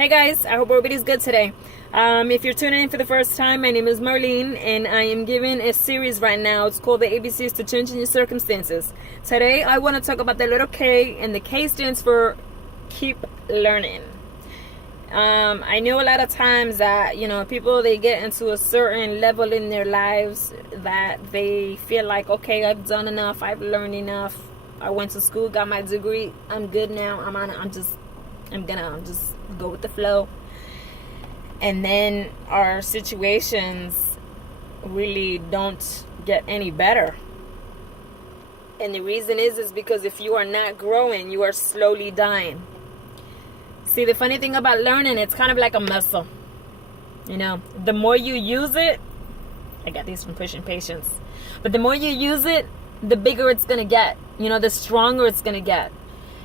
Hey guys, I hope everybody's good today. If you're tuning in for the first time, my name is Marlene and I am giving a series right now. It's called the ABCs to Changing Your Circumstances. Today I want to talk about the little K, and the K stands for keep learning. I know a lot of times that, people, they get into a certain level in their lives that they feel like, okay, I've done enough, I've learned enough, I went to school, got my degree, I'm good now, I'm gonna just go with the flow. And then our situations really don't get any better. And the reason is because if you are not growing, you are slowly dying. See, the funny thing about learning, it's kind of like a muscle. The more you use it, I got these from Pushing Patience, but the more you use it, the bigger it's gonna get. The stronger it's gonna get.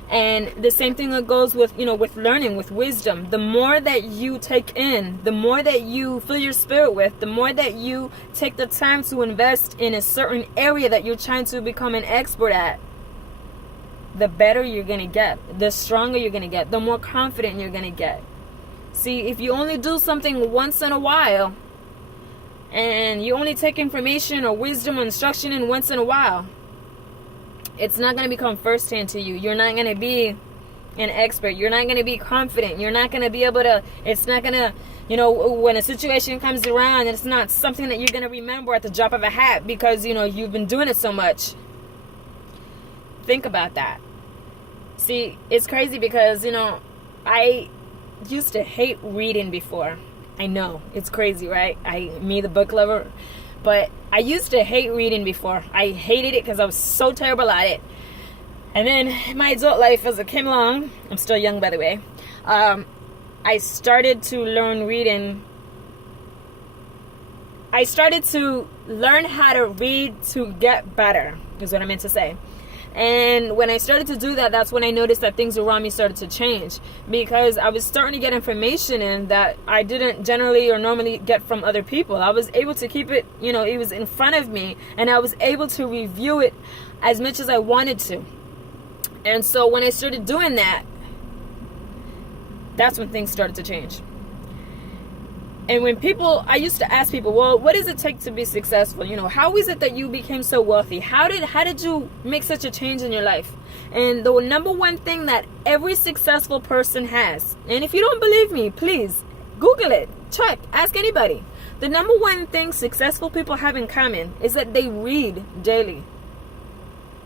And the same thing that goes with, with learning, with wisdom. The more that you take in, the more that you fill your spirit with, the more that you take the time to invest in a certain area that you're trying to become an expert at, the better you're going to get, the stronger you're going to get, the more confident you're going to get. See, if you only do something once in a while, and you only take information or wisdom or instruction in once in a while, it's not going to become firsthand to you. You're not going to be an expert. You're not going to be confident. You're not going to be able to, it's not going to, when a situation comes around, it's not something that you're going to remember at the drop of a hat because, you've been doing it so much. Think about that. See, it's crazy because, I used to hate reading before. I know, it's crazy, right? Me, the book lover. But I used to hate reading before. I hated it because I was so terrible at it. And then my adult life, as it came along, I'm still young, by the way, I started to learn reading. I started to learn how to read to get better, is what I meant to say. And when I started to do that, that's when I noticed that things around me started to change, because I was starting to get information in that I didn't generally or normally get from other people. I was able to keep it, it was in front of me, and I was able to review it as much as I wanted to. And so when I started doing that, that's when things started to change. And when I used to ask people, well, what does it take to be successful? How is it that you became so wealthy? How did you make such a change in your life? And the number one thing that every successful person has, and if you don't believe me, please Google it, check, ask anybody. The number one thing successful people have in common is that they read daily.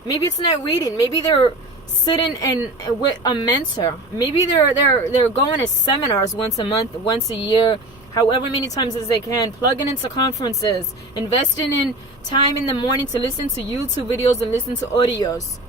Maybe it's not reading. Maybe they're sitting and with a mentor. Maybe they're going to seminars once a month, once a year, however many times as they can, plugging into conferences, investing in time in the morning to listen to YouTube videos and listen to audios.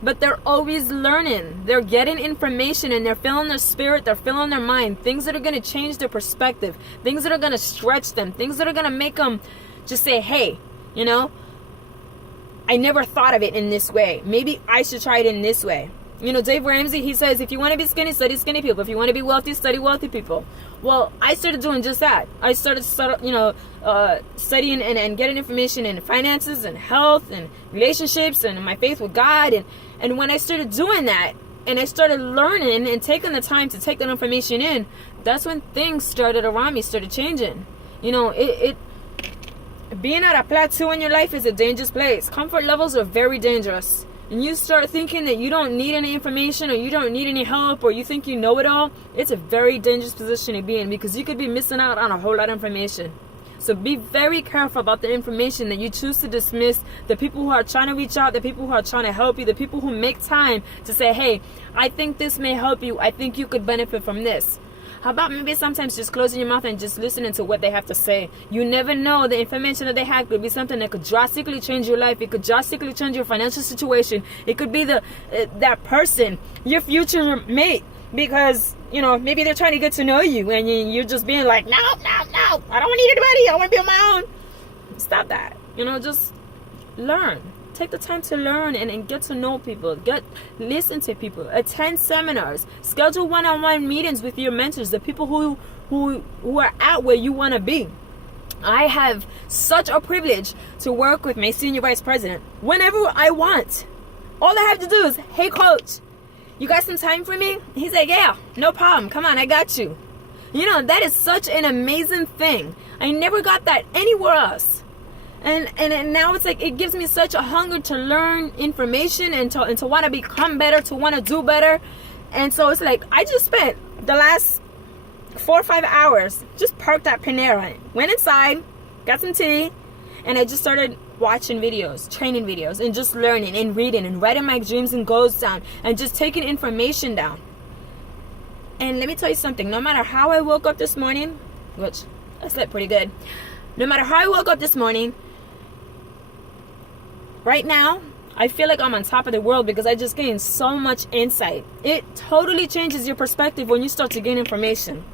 But they're always learning. They're getting information and they're filling their spirit, they're filling their mind, things that are going to change their perspective, things that are going to stretch them, things that are going to make them just say, hey, I never thought of it in this way. Maybe I should try it in this way. Dave Ramsey, he says, if you want to be skinny, study skinny people. If you want to be wealthy, study wealthy people. Well, I started doing just that. I started studying and getting information in finances and health and relationships and my faith with God. And when I started doing that and I started learning and taking the time to take that information in, that's when things started around me, started changing. Being at a plateau in your life is a dangerous place. Comfort levels are very dangerous. And you start thinking that you don't need any information or you don't need any help or you think you know it all, it's a very dangerous position to be in because you could be missing out on a whole lot of information. So be very careful about the information that you choose to dismiss, the people who are trying to reach out, the people who are trying to help you, the people who make time to say, hey, I think this may help you. I think you could benefit from this. How about maybe sometimes just closing your mouth and just listening to what they have to say? You never know. The information that they have could be something that could drastically change your life. It could drastically change your financial situation. It could be that person, your future mate, because, maybe they're trying to get to know you and you're just being like, no, I don't need anybody. I want to be on my own. Stop that. Just learn. Take the time to learn and get to know people. Listen to people. Attend seminars. Schedule one-on-one meetings with your mentors, the people who are at where you want to be. I have such a privilege to work with my senior vice president whenever I want. All I have to do is, hey coach, you got some time for me? He's like, yeah, no problem. Come on, I got you. You know, that is such an amazing thing. I never got that anywhere else. And now it's like, it gives me such a hunger to learn information and to want to become better, to want to do better. And so it's like, I just spent the last 4 or 5 hours just parked at Panera, went inside, got some tea, and I just started watching videos, training videos, and just learning and reading and writing my dreams and goals down and just taking information down. And let me tell you something, no matter how I woke up this morning, which I slept pretty good, no matter how I woke up this morning, right now, I feel like I'm on top of the world because I just gained so much insight. It totally changes your perspective when you start to gain information.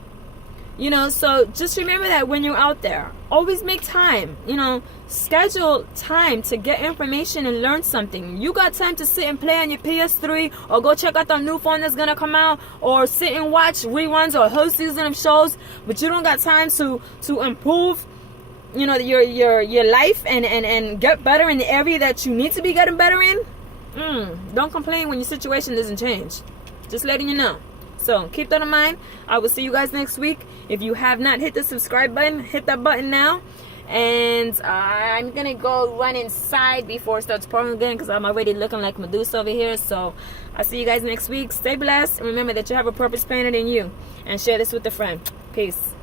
You know, so just remember that when you're out there, always make time, you know, schedule time to get information and learn something. You got time to sit and play on your PS3 or go check out the new phone that's going to come out or sit and watch reruns or a whole season of shows, but you don't got time to improve, you know, your life and get better in the area that you need to be getting better in. Don't complain when your situation doesn't change. Just letting you know. So keep that in mind. I will see you guys next week. If you have not hit the subscribe button, hit that button now. And I'm gonna go run inside before it starts pouring again because I'm already looking like Medusa over here. So I'll see you guys next week. Stay blessed and remember that you have a purpose planted in you. And share this with a friend. Peace.